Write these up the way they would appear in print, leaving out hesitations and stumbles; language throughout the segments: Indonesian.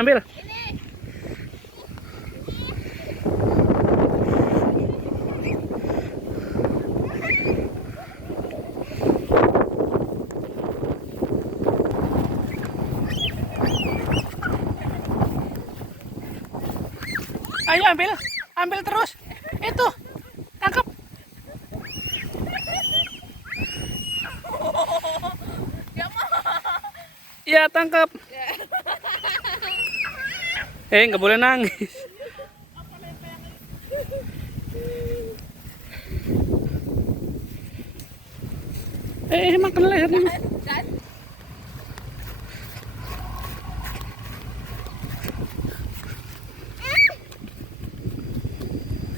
Ambil. Ayo ambil, ambil terus. Itu, tangkap. Iya tangkap. Nggak boleh nangis. Makan lehernya.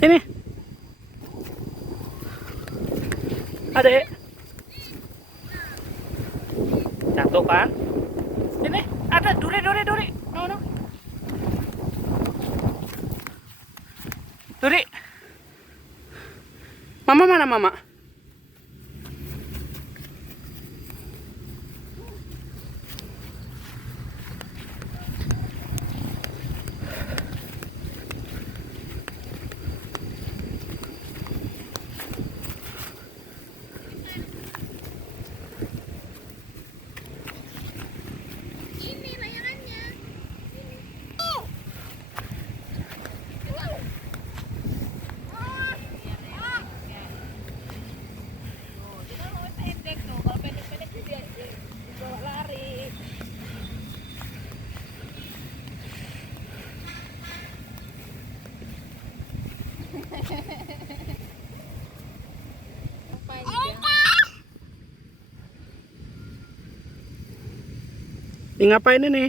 Sini. Adek. Jatuh kan? Ini ada duri. No. Duri. Mama mana mama? Ini ngapain ini?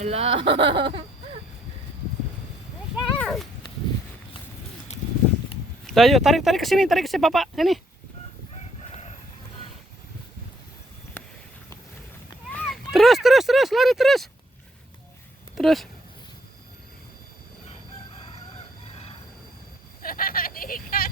Belum. Ayo tarik ke sini, Bapak. Sini. Terus, lari terus. Terus. Diikat.